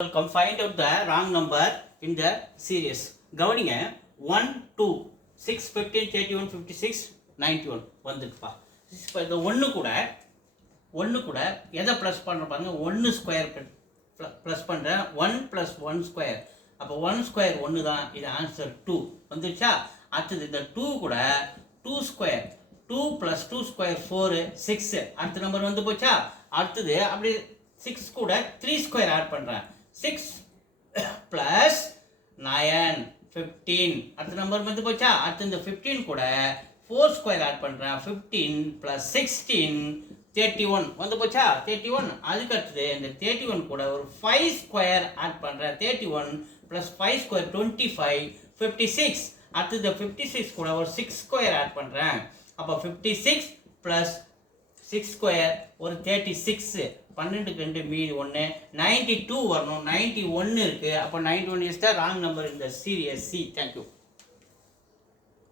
Welcome. Find out the wrong number in the series. கவனிங்க 1, 2, 6, 15, 31, 56, 91 வந்துருப்பா. இப்போ இந்த ஒன்று கூட எதை ப்ளஸ் பண்ணுற பாருங்க, 1 ஸ்கொயர் ப்ளஸ் பண்ணுறேன், 1 + 1 ஸ்கொயர். அப்போ 1 ஸ்கொயர் 1 தான், இது ஆன்சர் 2 வந்துருச்சா. அடுத்தது இந்த 2 கூட 2 ஸ்கொயர், 2 + 2 ஸ்கொயர் 4, 6. அடுத்த நம்பர் வந்து போச்சா. அடுத்தது அப்படி 6 கூட 3 ஸ்கொயர் ஆட் பண்ணுறேன், 6 + 9, 15. அடுத்த நம்பர் வந்து போச்சா. அடுத்து இந்த 15 கூட 4 ஸ்கொயர் ஆட் பண்ணுறேன், 15 + 16, 31 வந்து போச்சா. 31. அதுக்கு அடுத்தது இந்த 31 கூட ஒரு 5 ஸ்கொயர் ஆட் பண்ணுறேன், 31 + 5 ஸ்கொயர் 25, 56. அடுத்து இந்த 56 கூட ஒரு 6 ஸ்கொயர் ஆட் பண்ணுறேன், அப்போ 56 + 6 ஸ்கொயர் ஒரு 36. 12க்கு 2 மீதி 1, 92 வரணும். 91 இருக்குது. அப்போ 91 இஸ் த ராங் நம்பர் இந்த சீரியஸ் சி. தேங்க்யூ.